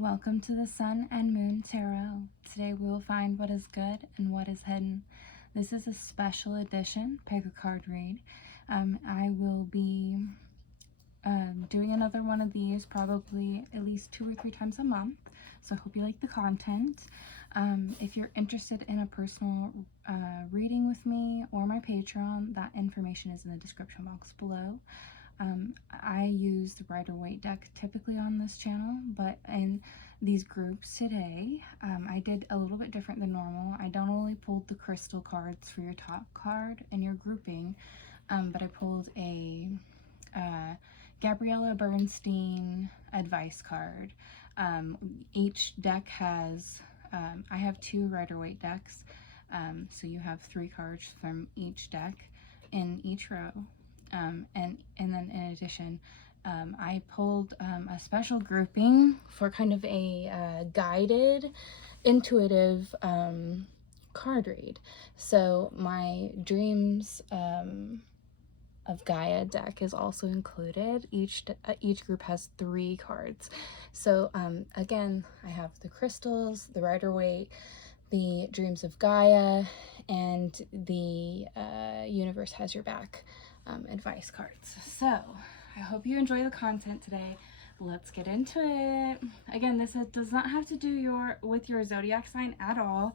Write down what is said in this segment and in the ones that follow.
Welcome to the Sun and Moon Tarot. Today we will find what is good and what is hidden. This is a special edition pick a card read. I will be doing another one of these probably at least 2 or 3 times a month, so I hope you like the content. If you're interested in a personal reading with me or my Patreon, that information is in the description box below. I use the Rider-Waite deck typically on this channel, but in these groups today, I did a little bit different than normal. I don't only pulled the crystal cards for your top card and your grouping, but I pulled a Gabriella Bernstein advice card. Each deck has, I have 2 Rider-Waite decks, so you have 3 cards from each deck in each row. And then in addition, I pulled a special grouping for kind of a guided, intuitive card read. So my Dreams of Gaia deck is also included. Each group has 3 cards. So again, I have the crystals, the Rider-Waite, the Dreams of Gaia, and the Universe Has Your Back advice cards. So I hope you enjoy the content today. Let's get into it. Again, this does not have to do with your zodiac sign at all.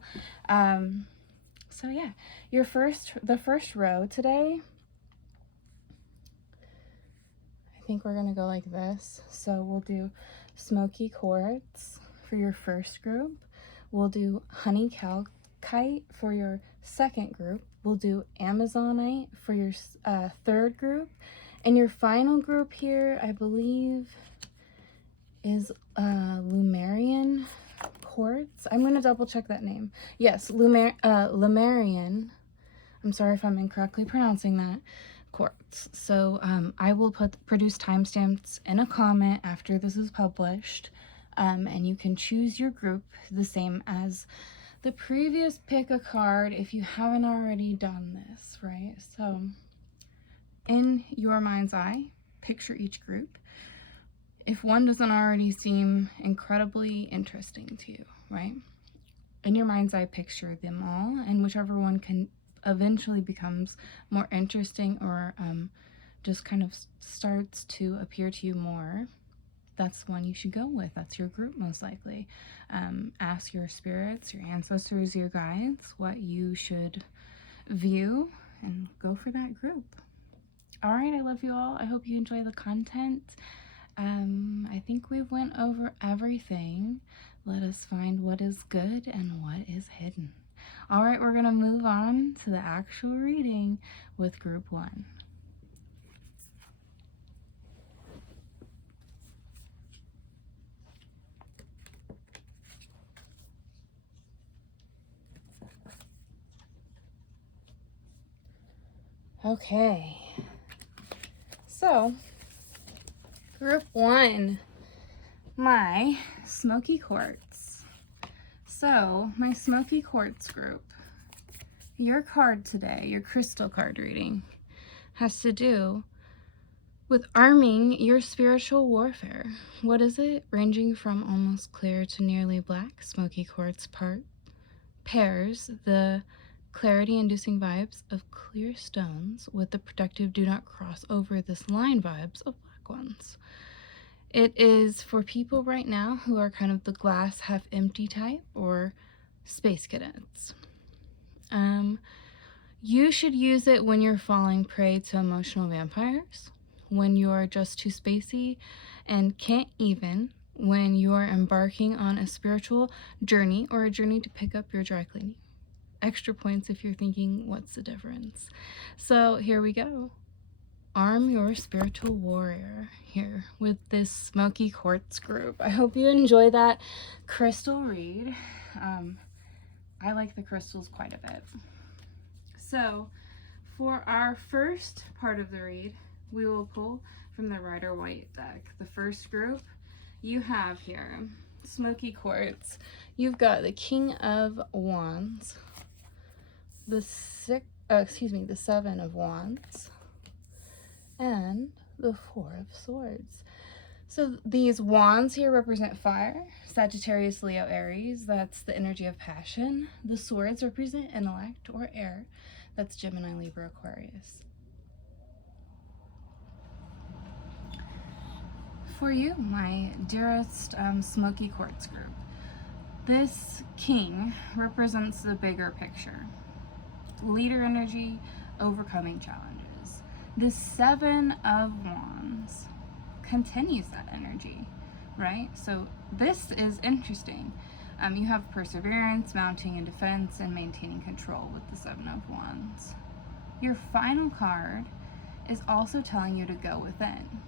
So yeah, the first row today, I think we're gonna go like this. So we'll do smoky quartz for your first group. We'll do honey calcite for your second group. We'll do Amazonite for your third group. And your final group here, I believe, is Lemurian quartz. I'm going to double check that name. Yes, Lemurian. I'm sorry if I'm incorrectly pronouncing that. Quartz. So I will produce timestamps in a comment after this is published. And you can choose your group the same as the previous pick a card if you haven't already done this, right? So in your mind's eye, picture each group. If one doesn't already seem incredibly interesting to you, right? In your mind's eye, picture them all, and whichever one can eventually becomes more interesting or just kind of starts to appear to you more, that's one you should go with. That's your group, most likely. Ask your spirits, your ancestors, your guides what you should view and go for that group. All right, I love you all. I hope you enjoy the content. I think we went over everything. Let us find what is good and what is hidden. All right, we're going to move on to the actual reading with group 1. Okay, so group 1, my smoky quartz. So my smoky quartz group, your card today, your crystal card reading, has to do with arming your spiritual warfare. What is it? Ranging from almost clear to nearly black, smoky quartz pairs the clarity-inducing vibes of clear stones with the protective do not cross over this line vibes of black ones. It is for people right now who are kind of the glass half empty type or space cadets. You should use it when you're falling prey to emotional vampires, when you're just too spacey and can't even, when you're embarking on a spiritual journey or a journey to pick up your dry cleaning. Extra points if you're thinking, what's the difference? So here we go. Arm your spiritual warrior here with this smoky quartz group. I hope you enjoy that crystal read. I like the crystals quite a bit. So for our first part of the read, we will pull from the Rider-Waite deck. The first group you have here, smoky quartz. You've got the King of Wands, the 7 of Wands, and the 4 of Swords. So these wands here represent fire, Sagittarius, Leo, Aries, that's the energy of passion. The swords represent intellect or air, that's Gemini, Libra, Aquarius. For you, my dearest smoky quartz group, this king represents the bigger picture. Leader energy, overcoming challenges. The Seven of Wands continues that energy, right? So this is interesting. You have perseverance, mounting in defense, and maintaining control with the Seven of Wands. Your final card is also telling you to go within.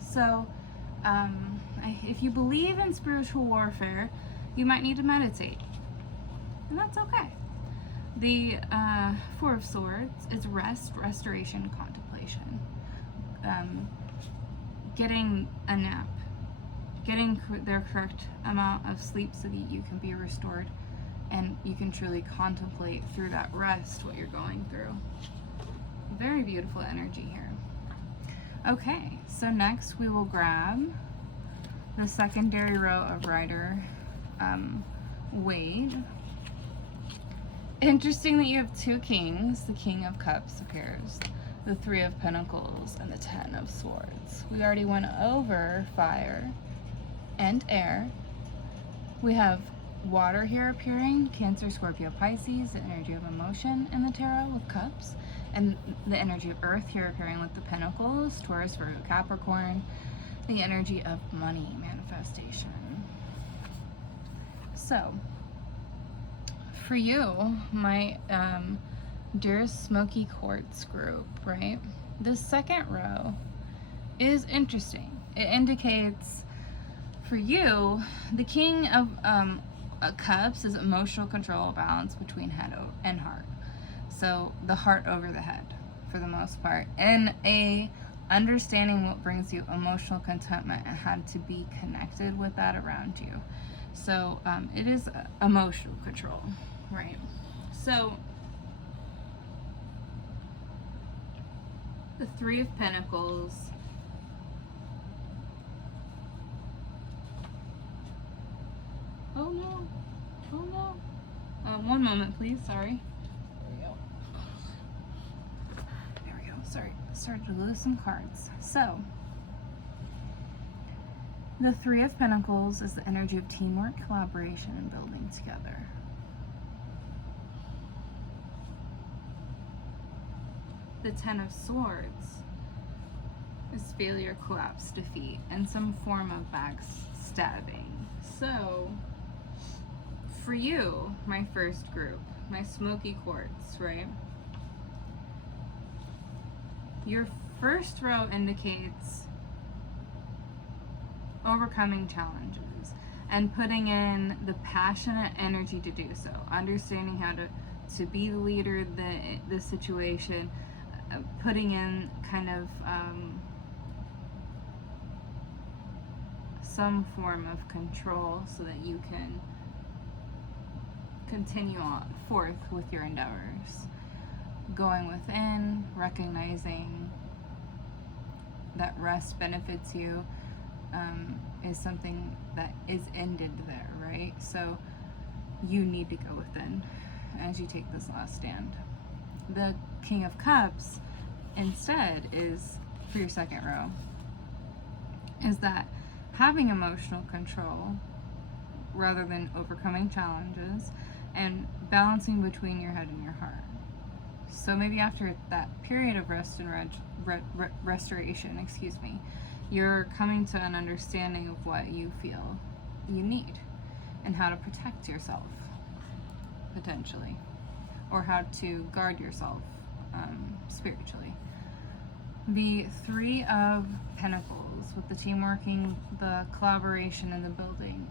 So if you believe in spiritual warfare, you might need to meditate, and that's okay. The Four of Swords is rest, restoration, contemplation. Getting a nap, getting their correct amount of sleep so that you can be restored and you can truly contemplate through that rest what you're going through. Very beautiful energy here. Okay, so next we will grab the secondary row of Rider Waite. Interesting that you have two kings. The King of Cups appears, the Three of Pentacles, and the Ten of Swords. We already went over fire and air. We have water here appearing, Cancer, Scorpio, Pisces, the energy of emotion in the tarot with cups, and the energy of earth here appearing with the pentacles, Taurus, Virgo, Capricorn, the energy of money manifestation. So for you, my dearest smoky quartz group, right? This second row is interesting. It indicates for you, the King of Cups is emotional control, balance between head and heart. So the heart over the head for the most part, and a understanding what brings you emotional contentment and how to be connected with that around you. So it is emotional control, right? So the Three of Pentacles, oh no, oh no, one moment please, sorry. There we go, sorry, started to lose some cards. So the Three of Pentacles is the energy of teamwork, collaboration, and building together. The Ten of Swords is failure, collapse, defeat, and some form of backstabbing. So, for you, my first group, my smoky quartz, right? Your first row indicates overcoming challenges and putting in the passionate energy to do so, understanding how to be the leader of the situation, putting in kind of some form of control so that you can continue on forth with your endeavors. Going within, recognizing that rest benefits you is something that is ended there, right? So you need to go within as you take this last stand. The King of Cups instead is, for your second row, is that having emotional control rather than overcoming challenges and balancing between your head and your heart. So maybe after that period of rest and restoration, you're coming to an understanding of what you feel you need and how to protect yourself, potentially, or how to guard yourself spiritually. The Three of Pentacles with the team working, the collaboration, and the building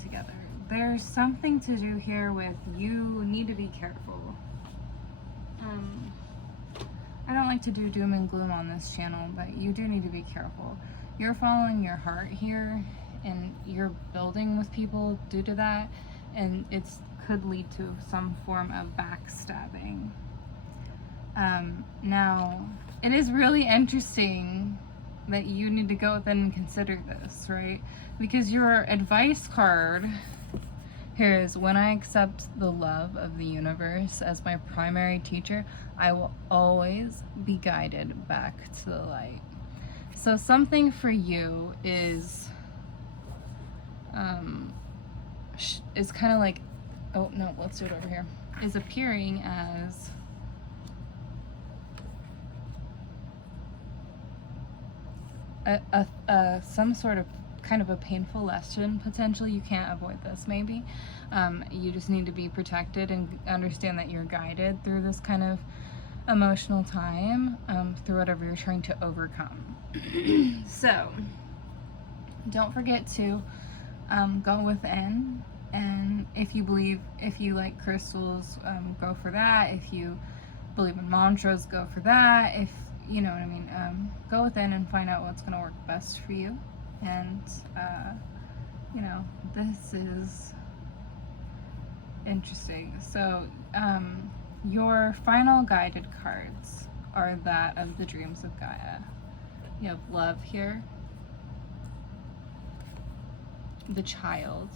together. There's something to do here with you need to be careful. I don't like to do doom and gloom on this channel, but you do need to be careful. You're following your heart here, and you're building with people due to that, and it could lead to some form of backstabbing. Now, it is really interesting that you need to go within and consider this, right? Because your advice card here is, when I accept the love of the universe as my primary teacher, I will always be guided back to the light. So something for you is kind of like, oh no, let's do it over here, is appearing as some sort of kind of a painful lesson potentially. You can't avoid this, maybe. You just need to be protected and understand that you're guided through this kind of emotional time, through whatever you're trying to overcome. So don't forget to go within, and if you like crystals, go for that. If you believe in mantras, go for that. If you know what I mean, go within and find out what's going to work best for you. And you know, this is interesting. So your final guided cards are that of the dreams of Gaia. You have love here, the child,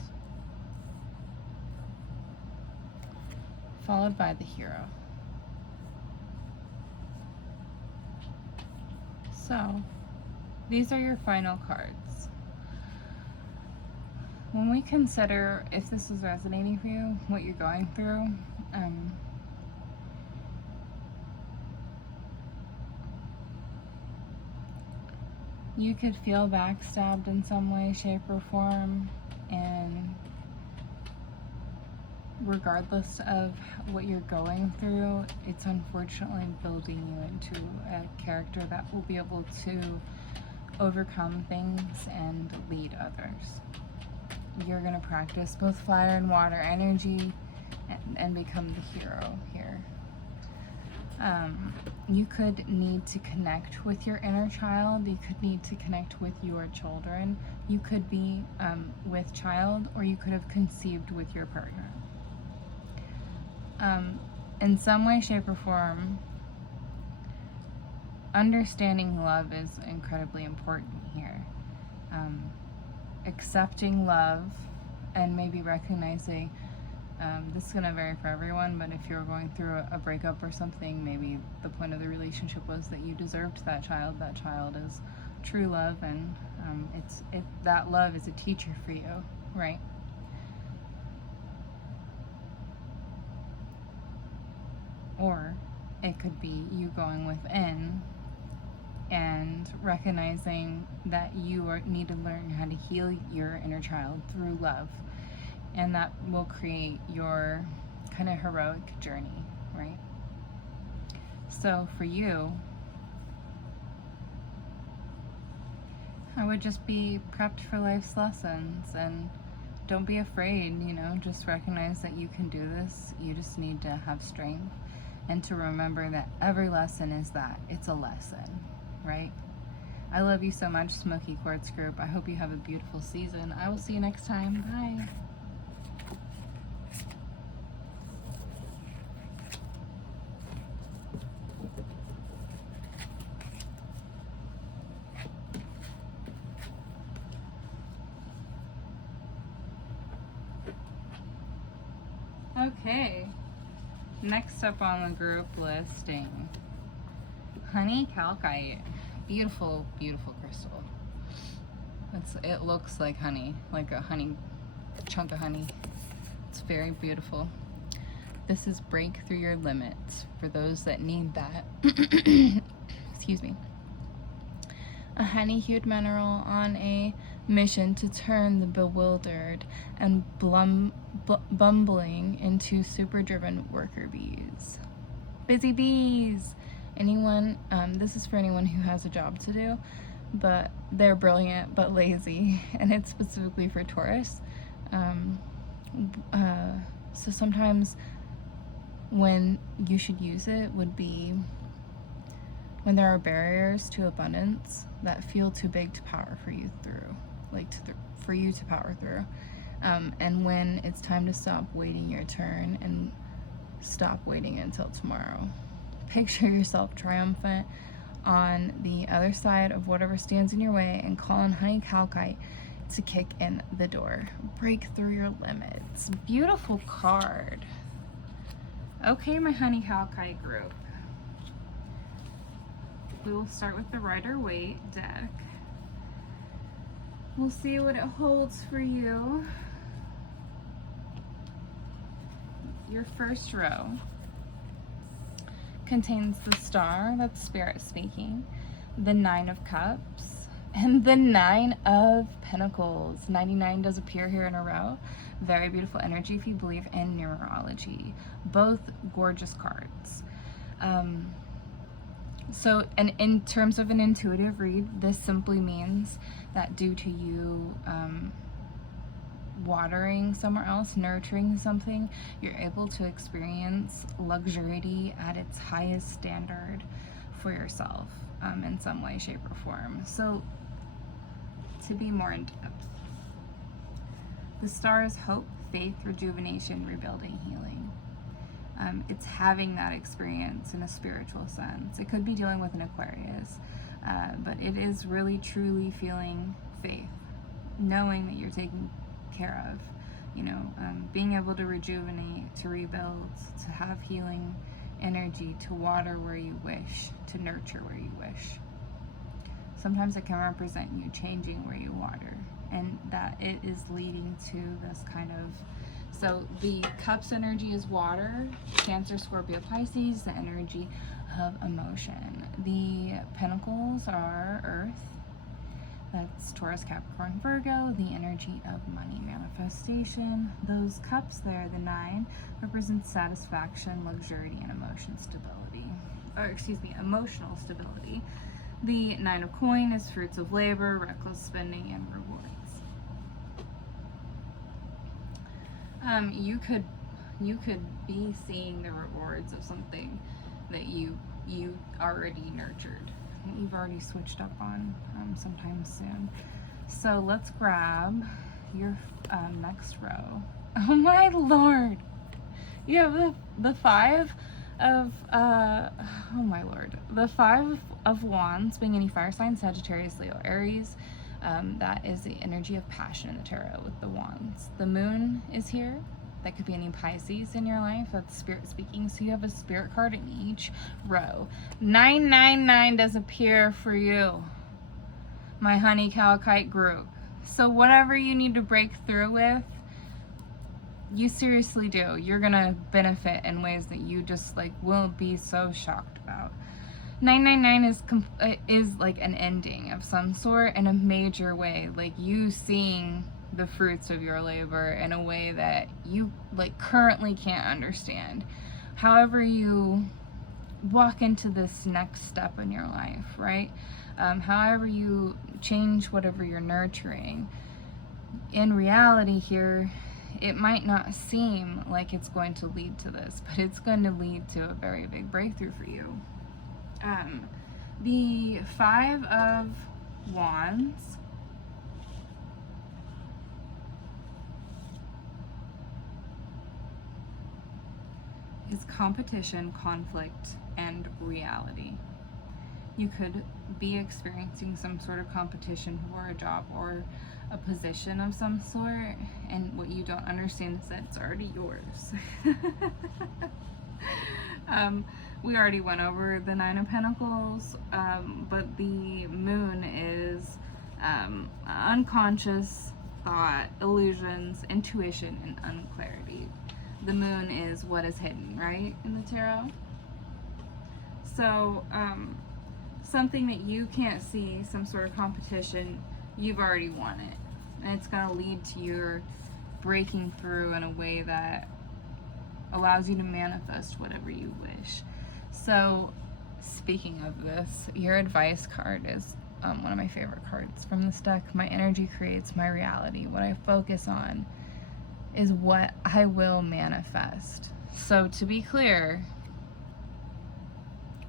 followed by the hero. So these are your final cards. When we consider if this is resonating for you, what you're going through, you could feel backstabbed in some way, shape, or form, and regardless of what you're going through, it's unfortunately building you into a character that will be able to overcome things and lead others. You're going to practice both fire and water energy and become the hero here. You could need to connect with your inner child. You could need to connect with your children. You could be with child, or you could have conceived with your partner. In some way, shape, or form, understanding love is incredibly important here. Accepting love and maybe recognizing, this is going to vary for everyone, but if you're going through a breakup or something, maybe the point of the relationship was that you deserved that child. That child is true love, and that love is a teacher for you, right? Or it could be you going within and recognizing that you need to learn how to heal your inner child through love. And that will create your kind of heroic journey, right? So for you, I would just be prepped for life's lessons, and don't be afraid, just recognize that you can do this. You just need to have strength and to remember that every lesson is that. It's a lesson, right? I love you so much, Smoky Quartz Group. I hope you have a beautiful season. I will see you next time. Bye. Okay, next up on the group listing, honey calcite. Beautiful, beautiful crystal. It looks like honey, like a honey chunk of honey. It's very beautiful. This is break through your limits for those that need that. Excuse me. A honey-hued mineral on a mission to turn the bewildered and bumbling into super-driven worker bees. Busy bees! This is for anyone who has a job to do, but they're brilliant but lazy, and it's specifically for Taurus. So sometimes when you should use it would be when there are barriers to abundance that feel too big to power for you through, for you to power through. And when it's time to stop waiting your turn and stop waiting until tomorrow. Picture yourself triumphant on the other side of whatever stands in your way and call on honey calcite to kick in the door. Break through your limits. Beautiful card. Okay, my honey calcite group. We will start with the Rider-Waite deck. We'll see what it holds for you. Your first row contains the Star, that's Spirit speaking, the Nine of Cups, and the Nine of Pentacles. 99 does appear here in a row. Very beautiful energy if you believe in numerology. Both gorgeous cards. So, and in terms of an intuitive read, this simply means that due to you watering somewhere else, nurturing something, you're able to experience luxury at its highest standard for yourself in some way, shape, or form. So, to be more in depth, the Star is hope, faith, rejuvenation, rebuilding, healing. It's having that experience in a spiritual sense. It could be dealing with an Aquarius, but it is really truly feeling faith, knowing that you're taken care of, you know, being able to rejuvenate, to rebuild, to have healing energy, to water where you wish, to nurture where you wish. Sometimes it can represent you changing where you water, and that it is leading to this kind of, so the Cups energy is water, Cancer, Scorpio, Pisces, the energy of emotion. The Pentacles are earth, that's Taurus, Capricorn, Virgo, the energy of money manifestation. Those cups there, the 9, represent satisfaction, luxury, and emotional stability. The 9 of coin is fruits of labor, reckless spending, and rewards. You could be seeing the rewards of something that you already nurtured, you've already switched up on sometime soon. So let's grab your next row. Oh my lord, you have the 5 of oh my lord, the 5 of Wands, being any fire sign, Sagittarius, Leo, Aries. That is the energy of passion in the tarot with the Wands. The Moon is here. That could be any Pisces in your life. That's Spirit speaking. So you have a Spirit card in each row. 999 does appear for you, my honey calcite group. So whatever you need to break through with, you seriously do. You're gonna benefit in ways that you just like will be so shocked about. 999 is like an ending of some sort in a major way, like you seeing the fruits of your labor in a way that you like currently can't understand. However you walk into this next step in your life, right? However you change whatever you're nurturing, in reality here, it might not seem like it's going to lead to this, but it's going to lead to a very big breakthrough for you. The 5 of Wands is competition, conflict, and reality. You could be experiencing some sort of competition for a job or a position of some sort, and what you don't understand is that it's already yours. We already went over the 9 of Pentacles, but the Moon is unconscious thought, illusions, intuition, and unclarity. The Moon is what is hidden, right, in the tarot? So, something that you can't see, some sort of competition, you've already won it. And it's going to lead to your breaking through in a way that allows you to manifest whatever you wish. So, speaking of this, your advice card is one of my favorite cards from this deck. My energy creates my reality. What I focus on is what I will manifest. So, to be clear,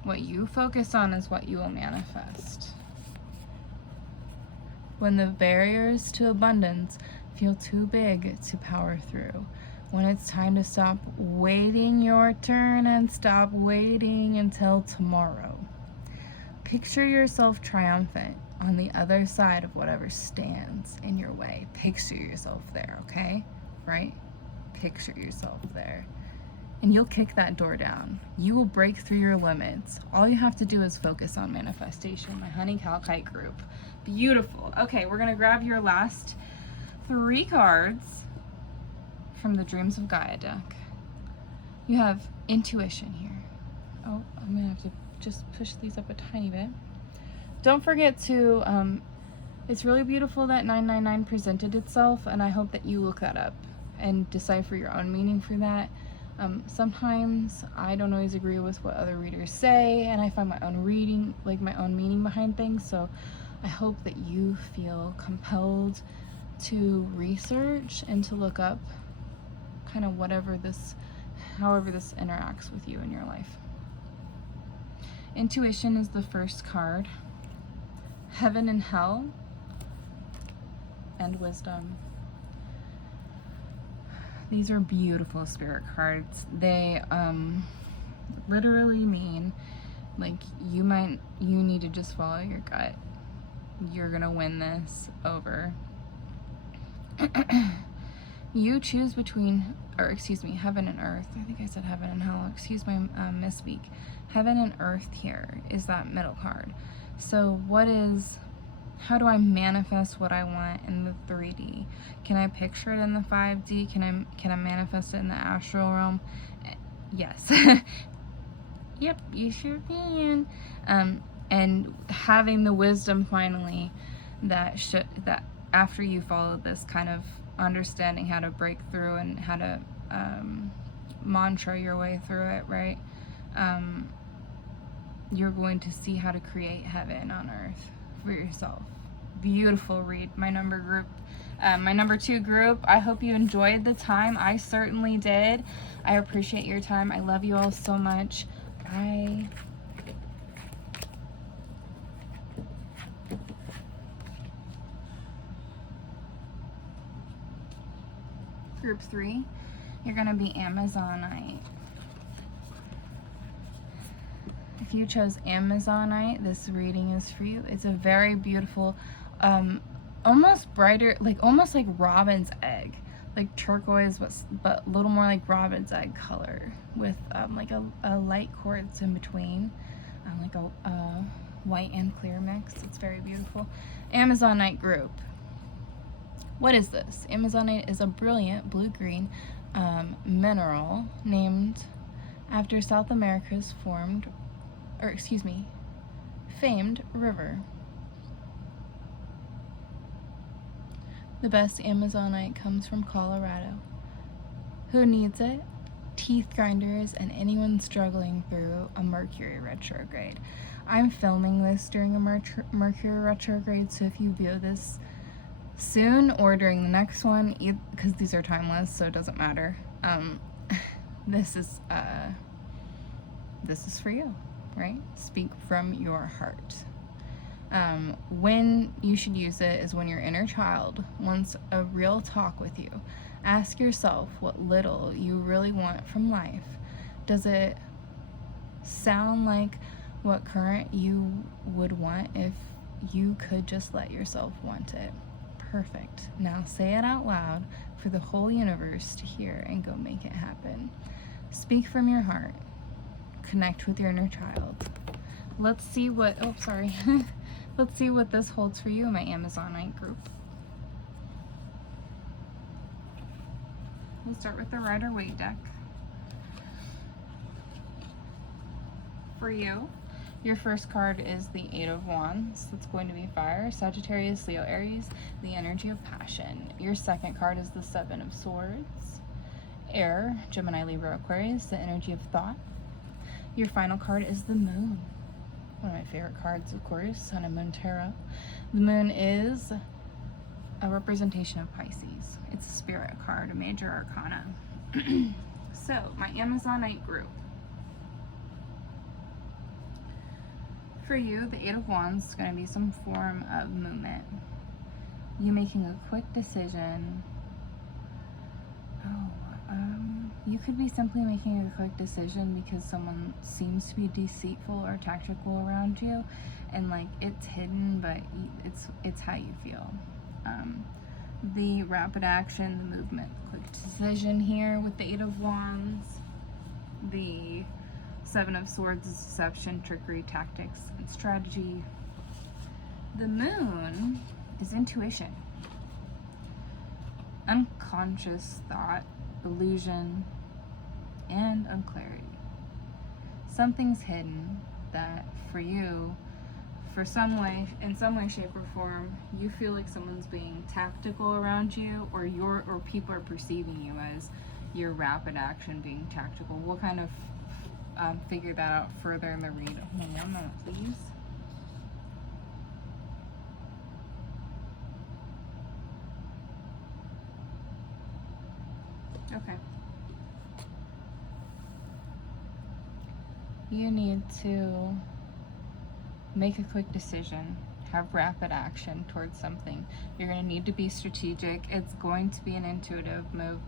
what you focus on is what you will manifest. When the barriers to abundance feel too big to power through, when it's time to stop waiting your turn and stop waiting until tomorrow, Picture yourself triumphant on the other side of whatever stands in your way. Picture yourself there, okay? Right? Picture yourself there. And you'll kick that door down. You will break through your limits. All you have to do is focus on manifestation. My honey calcite group. Beautiful. Okay, we're gonna grab your last 3 cards from the Dreams of Gaia deck. You have intuition here. Oh, I'm gonna have to just push these up a tiny bit. Don't forget to, it's really beautiful that 999 presented itself, and I hope that you look that up and decipher your own meaning for that. Sometimes I don't always agree with what other readers say, and I find my own reading, like my own meaning behind things, so I hope that you feel compelled to research and to look up kind of however this interacts with you in your life. Intuition is the first card. Heaven and Hell, and Wisdom. These are beautiful spirit cards. They literally mean like you need to just follow your gut. You're gonna win this over. You choose between, or excuse me, heaven and earth. I think I said heaven and hell. Excuse my misspeak. Heaven and earth here is that middle card. So how do I manifest what I want in the 3D? Can I picture it in the 5D? Can I manifest it in the astral realm? Yes. Yep, you sure can. And having the wisdom finally that after you follow this kind of understanding how to break through and how to mantra your way through it, right? You're going to see how to create heaven on earth for yourself. Beautiful read. My number 2 group. I hope you enjoyed the time. I certainly did. I appreciate your time. I love you all so much. Bye. Group 3, you're going to be Amazonite. If you chose Amazonite, this reading is for you. It's a very beautiful, almost brighter, almost like robin's egg, like turquoise, but a little more like robin's egg color with like a light quartz in between, like a white and clear mix. It's very beautiful. Amazonite group. What is this? Amazonite is a brilliant blue-green mineral named after South America's famed river. The best Amazonite comes from Colorado. Who needs it? Teeth grinders and anyone struggling through a Mercury retrograde. I'm filming this during a Mercury retrograde, so if you view this soon or during the next one, because these are timeless, so it doesn't matter, this is for you, right? Speak from your heart. When you should use it is when your inner child wants a real talk with you. Ask yourself what little you really want from life. Does it sound like what current you would want if you could just let yourself want it? Perfect. Now say it out loud for the whole universe to hear and go make it happen. Speak from your heart. Connect with your inner child. Let's see what, let's see what this holds for you in my Amazonite group. We'll start with the Rider-Waite deck. For you, your first card is the 8 of Wands. That's going to be fire. Sagittarius, Leo, Aries, the energy of passion. Your second card is the 7 of Swords. Air, Gemini, Libra, Aquarius, the energy of thought. Your final card is the Moon. One of my favorite cards, of course, Sun and Moon Tarot. The Moon is a representation of Pisces. It's a spirit card, a major arcana. So, my Amazonite group. For you, the 8 of Wands is going to be some form of movement. You making a quick decision. You could be simply making a quick decision because someone seems to be deceitful or tactical around you, and like it's hidden, but it's how you feel. The rapid action, the movement, quick decision here with the 8 of Wands. The 7 of Swords is deception, trickery, tactics, and strategy. The Moon is intuition, unconscious thought, illusion, and unclarity. Something's hidden that for you, in some way, shape, or form, you feel like someone's being tactical around you, or people are perceiving you as your rapid action being tactical. We'll kind of figure that out further in the read. Hold on 1 moment, please. Okay. You need to make a quick decision, have rapid action towards something. You're going to need to be strategic. It's going to be an intuitive move.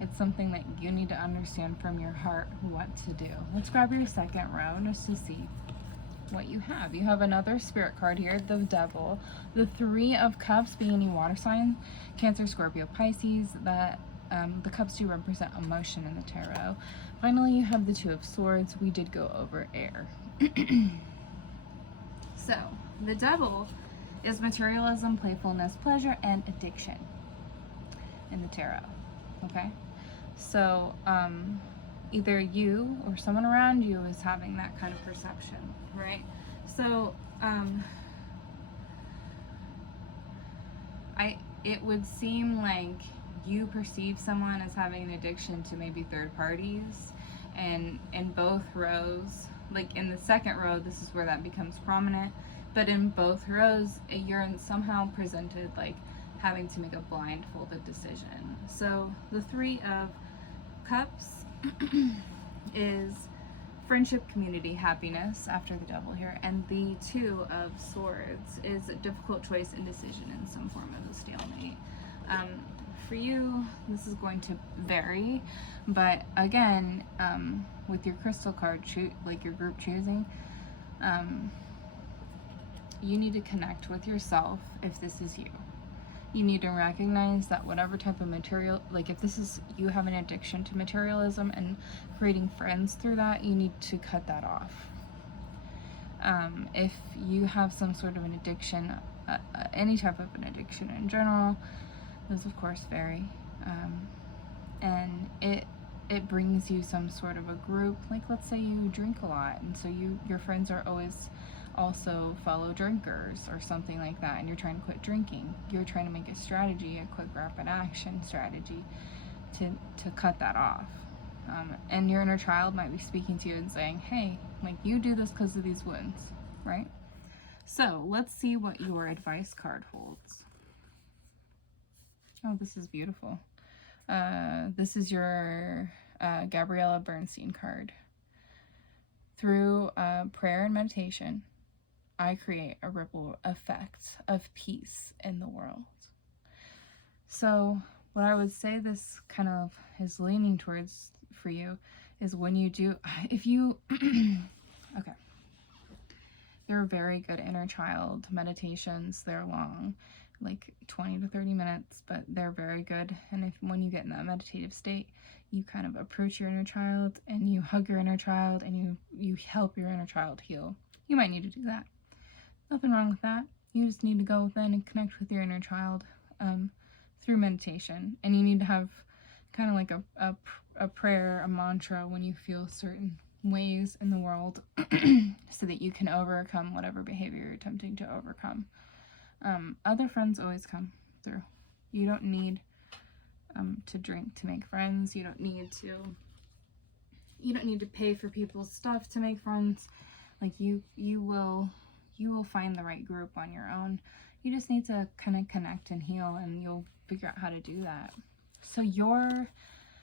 It's something that you need to understand from your heart what to do. Let's grab your second row just to see what you have. You have another spirit card here, the Devil. The 3 of Cups being any water sign, Cancer, Scorpio, Pisces. That the cups do represent emotion in the tarot. Finally, you have the 2 of Swords. We did go over air. So, the Devil is materialism, playfulness, pleasure, and addiction in the tarot. Okay? So, either you or someone around you is having that kind of perception, right? So, it would seem like you perceive someone as having an addiction to maybe third parties, and in both rows, like in the second row, this is where that becomes prominent, but in both rows, you're somehow presented like having to make a blindfolded decision. So the 3 of Cups is friendship, community, happiness after the Devil here, and the 2 of Swords is a difficult choice and decision in some form of a stalemate. For you, this is going to vary, but again, with your crystal card, like your group choosing, you need to connect with yourself if this is you. You need to recognize that whatever type of material, like if this is, you have an addiction to materialism and creating friends through that, you need to cut that off. If you have some sort of an addiction, any type of an addiction in general, those of course vary, and it brings you some sort of a group. Like let's say you drink a lot, and so your friends are always also fellow drinkers or something like that, and you're trying to quit drinking. You're trying to make a strategy, a quick rapid action strategy to cut that off. And your inner child might be speaking to you and saying, hey, like you do this because of these wounds, right? So let's see what your advice card holds. Oh, this is beautiful. This is your Gabriella Bernstein card. Through prayer and meditation, I create a ripple effect of peace in the world. So what I would say this kind of is leaning towards for you is when you do, if you, okay, they're very good inner child meditations. They're long, like 20 to 30 minutes, but they're very good. And when you get in that meditative state, you kind of approach your inner child and you hug your inner child and you help your inner child heal. You might need to do that. Nothing wrong with that. You just need to go within and connect with your inner child through meditation. And you need to have kind of like a prayer, a mantra when you feel certain ways in the world so that you can overcome whatever behavior you're attempting to overcome. Other friends always come through. You don't need to drink to make friends. You don't need to pay for people's stuff to make friends. Like you will find the right group on your own. You just need to kind of connect and heal, and you'll figure out how to do that. So your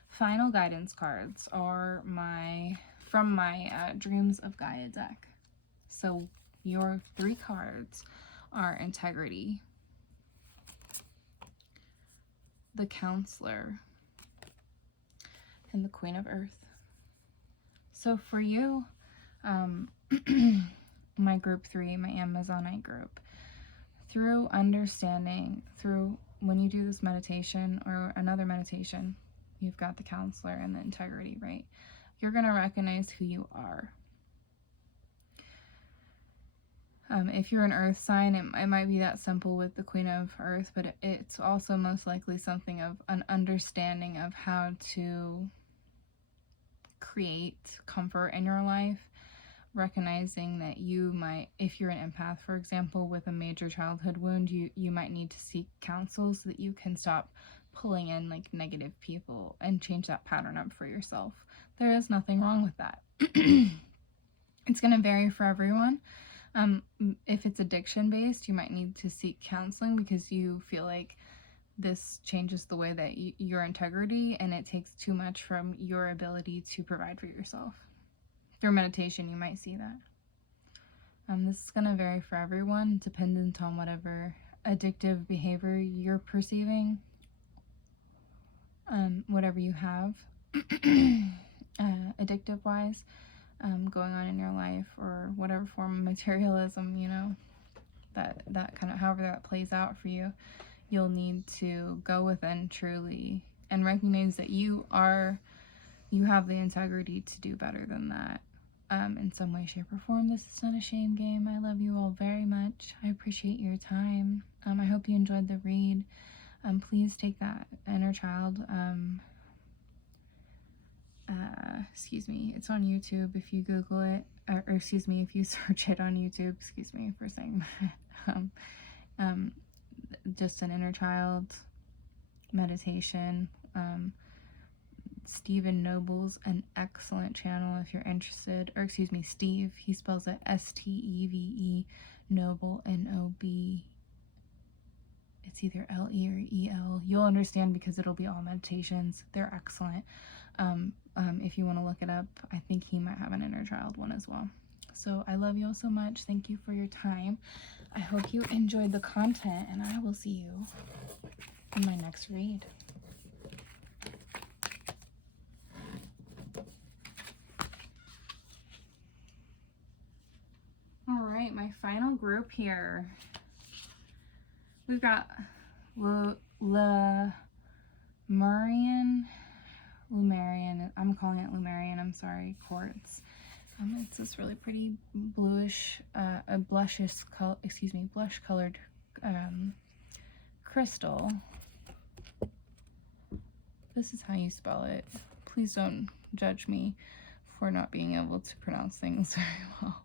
final guidance cards are from my Dreams of Gaia deck. So your 3 cards are Integrity, the Counselor, and the Queen of Earth. So for you, my group 3, my Amazonite group, through understanding, through when you do this meditation or another meditation, you've got the counselor and the integrity, right? You're going to recognize who you are. If you're an earth sign, it might be that simple with the Queen of Earth, but it's also most likely something of an understanding of how to create comfort in your life, recognizing that you might, if you're an empath, for example, with a major childhood wound, you might need to seek counsel so that you can stop pulling in like negative people and change that pattern up for yourself. There is nothing wrong with that. It's going to vary for everyone. If it's addiction based, you might need to seek counseling because you feel like this changes the way that your integrity, and it takes too much from your ability to provide for yourself. Through meditation, you might see that. This is going to vary for everyone, dependent on whatever addictive behavior you're perceiving, whatever you have, addictive-wise, going on in your life, or whatever form of materialism, you know, that kind of, however that plays out for you. You'll need to go within truly and recognize that you have the integrity to do better than that. In some way, shape, or form. This is not a shame game. I love you all very much. I appreciate your time. I hope you enjoyed the read. Please take that inner child. Excuse me. It's on YouTube if you Google it, or excuse me, if you search it on YouTube. Excuse me for saying that. Just an inner child meditation. Stephen Noble's an excellent channel if you're interested, or excuse me, Steve, he spells it S-T-E-V-E, Noble, N-O-B, it's either L-E or E-L. You'll understand because it'll be all meditations. They're excellent. If you want to look it up, I think he might have an inner child one as well. So I love you all so much. Thank you for your time. I hope you enjoyed the content, and I will see you in my next read. All right, my final group here. We've got Lumerian, I'm calling it Lumerian, I'm sorry, quartz. It's this really pretty bluish, blush colored crystal. This is how you spell it. Please don't judge me for not being able to pronounce things very well.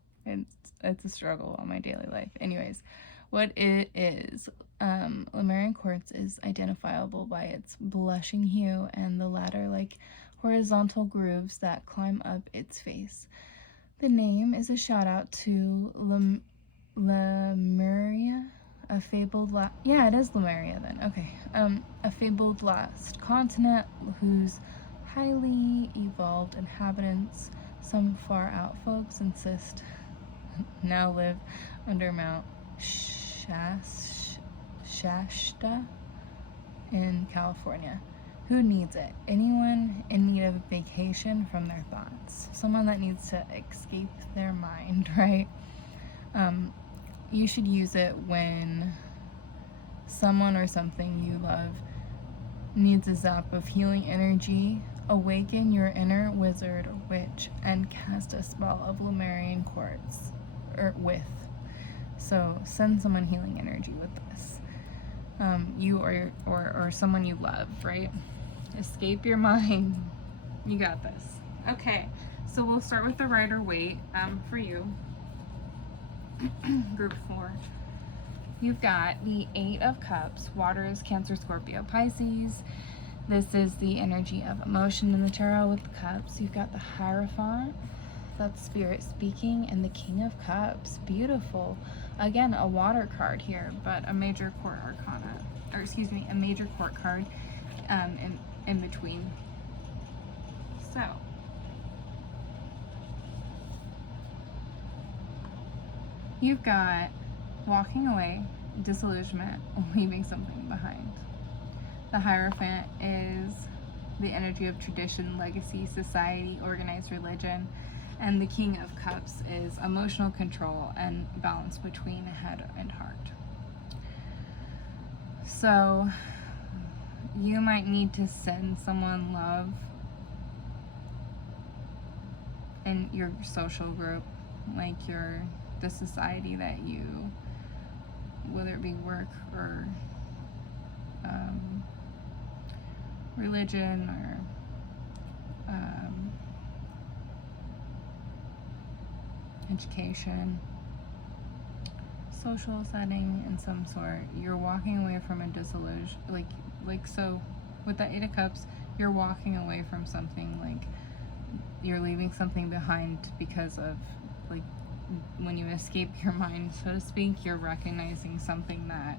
It's a struggle on my daily life. Anyways, what it is, Lumerian quartz is identifiable by its blushing hue and the ladder like horizontal grooves that climb up its face. The name is a shout out to Lemuria, a fabled it is Lemuria then, okay. A fabled lost continent whose highly evolved inhabitants, some far out folks insist, now live under Mount Shasta in California. Who needs it? Anyone in need of a vacation from their thoughts. Someone that needs to escape their mind, right? You should use it when someone or something you love needs a zap of healing energy. Awaken your inner wizard or witch and cast a spell of Lumerian quartz, So send someone healing energy with this. You or someone you love, right? Escape your mind. You got this. Okay, so we'll start with the Rider-Waite for you. Group 4. You've got the 8 of Cups. Water is Cancer, Scorpio, Pisces. This is the energy of emotion in the tarot with the cups. You've got the Hierophant. That's spirit speaking, and the King of Cups. Beautiful. Again, a water card here, but a major court arcana, or excuse me, a major court card in between. So, you've got walking away, disillusionment, leaving something behind. The Hierophant is the energy of tradition, legacy, society, organized religion. And the King of Cups is emotional control and balance between head and heart. So you might need to send someone love in your social group, like the society that you, whether it be work or religion or education, social setting in some sort. You're walking away from a disillusion, like so with the Eight of Cups, you're walking away from something, like you're leaving something behind because of, like, when you escape your mind, so to speak, you're recognizing something that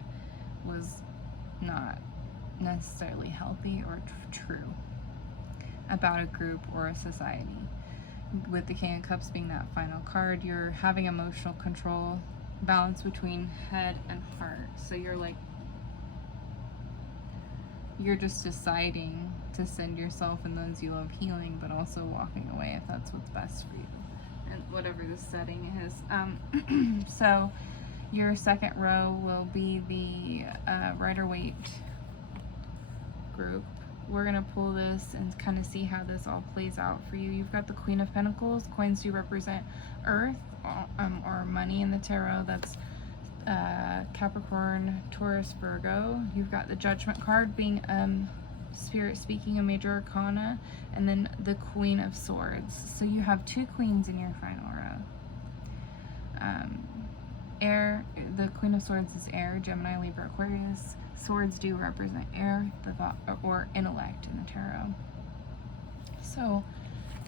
was not necessarily healthy or true about a group or a society. With the King of Cups being that final card, you're having emotional control, balance between head and heart. So you're just deciding to send yourself and those you love healing, but also walking away if that's what's best for you, and whatever the setting is. So your second row will be the Rider-Waite group. We're going to pull this and kind of see how this all plays out for you. You've got the Queen of Pentacles. Coins do represent earth or money in the tarot. That's Capricorn, Taurus, Virgo. You've got the Judgment card being Spirit speaking, a major arcana, and then the Queen of Swords. So you have two queens in your final row. Air, the Queen of Swords is air, Gemini, Libra, Aquarius. Swords do represent air, the thought or intellect in the tarot. So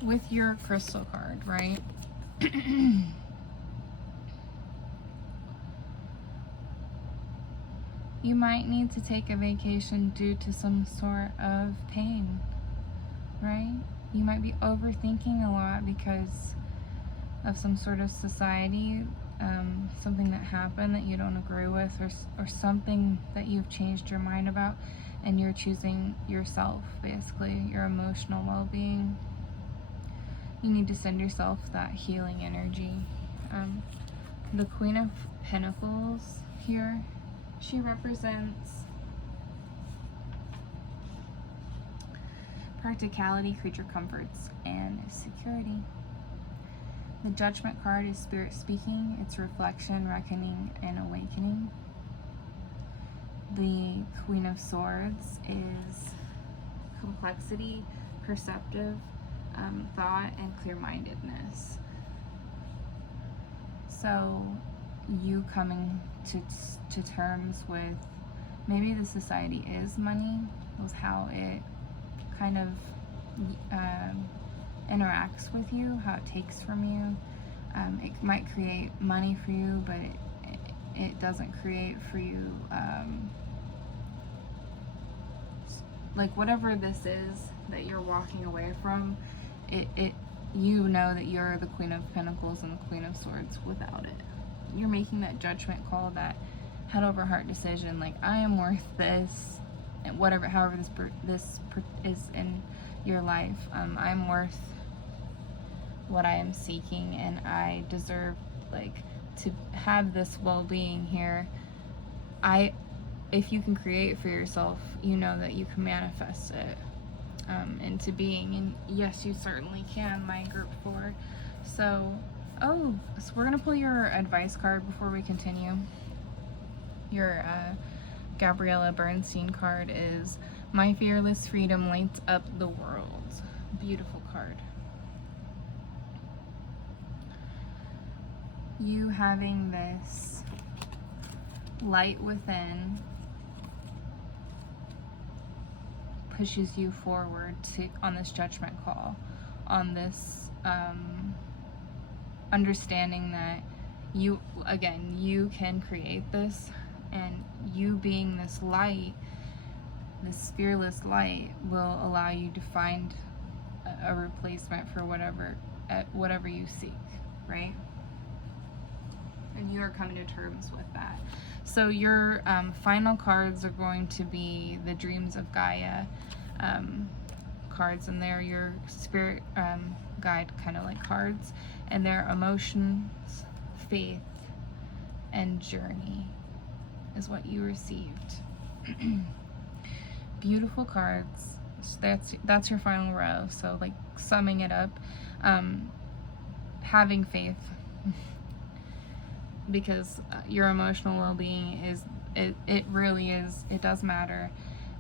with your crystal card, right? You might need to take a vacation due to some sort of pain, right? You might be overthinking a lot because of some sort of society, something that happened that you don't agree with, or something that you've changed your mind about, and you're choosing yourself, basically, your emotional well-being. You need to send yourself that healing energy. The Queen of Pentacles here, she represents practicality, creature comforts, and security. The Judgment card is Spirit speaking. It's reflection, reckoning, and awakening. The Queen of Swords is complexity, perceptive, thought, and clear-mindedness. So you coming to terms with maybe the society is money, was how it kind of interacts with you, how it takes from you. It might create money for you, but it doesn't create for you, like whatever this is that you're walking away from, you know that you're the Queen of Pentacles and the Queen of Swords without it. You're making that judgment call, that head over heart decision, like I am worth this, and however this is in your life. I'm worth what I am seeking, and I deserve, like, to have this well-being here. If you can create for yourself, you know that you can manifest it into being, and yes, you certainly can, my group 4. So we're gonna pull your advice card before we continue. Your Gabriella Bernstein card is My Fearless Freedom Lights Up the World. Beautiful card. You having this light within pushes you forward on this judgment call, on this understanding that you can create this, and you being this light, this fearless light, will allow you to find a replacement for whatever you seek, right? And you are coming to terms with that. So your final cards are going to be the Dreams of Gaia, cards, and they're your spirit guide kind of like cards, and they're emotions, faith, and journey is what you received. Beautiful cards. That's your final row. So like summing it up, having faith, because your emotional well-being is, it really is, it does matter.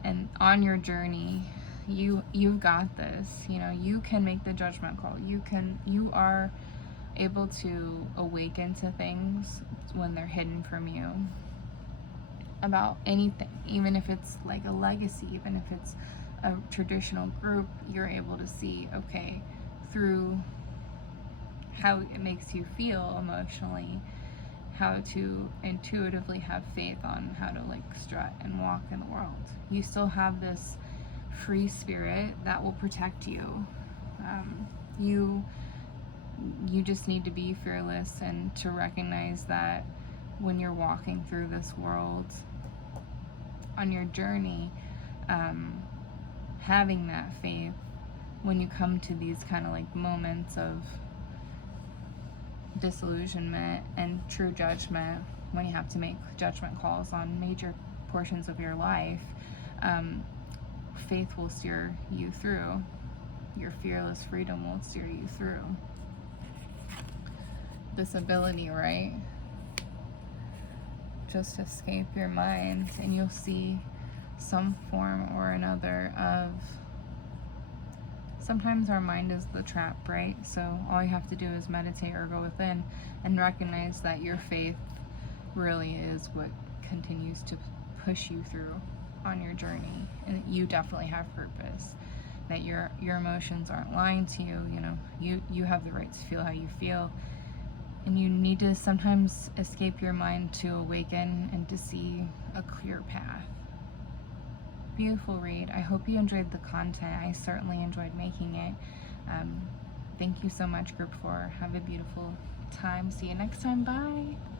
And on your journey, you've got this. You know, you can make the judgment call. You are able to awaken to things when they're hidden from you, about anything, even if it's like a legacy, even if it's a traditional group. You're able to see, okay, through how it makes you feel emotionally, how to intuitively have faith on how to like strut and walk in the world. You still have this free spirit that will protect you. You just need to be fearless and to recognize that when you're walking through this world on your journey, having that faith, when you come to these kind of like moments of disillusionment and true judgment, when you have to make judgment calls on major portions of your life, faith will steer you through. Your fearless freedom will steer you through. This ability, right? Just escape your mind and you'll see some form or another of, sometimes our mind is the trap, right? So all you have to do is meditate or go within and recognize that your faith really is what continues to push you through on your journey, and you definitely have purpose, that your emotions aren't lying to you. You know, you have the right to feel how you feel, and you need to sometimes escape your mind to awaken and to see a clear path. Beautiful read. I hope you enjoyed the content. I certainly enjoyed making it. Thank you so much, Group 4. Have a beautiful time. See you next time. Bye.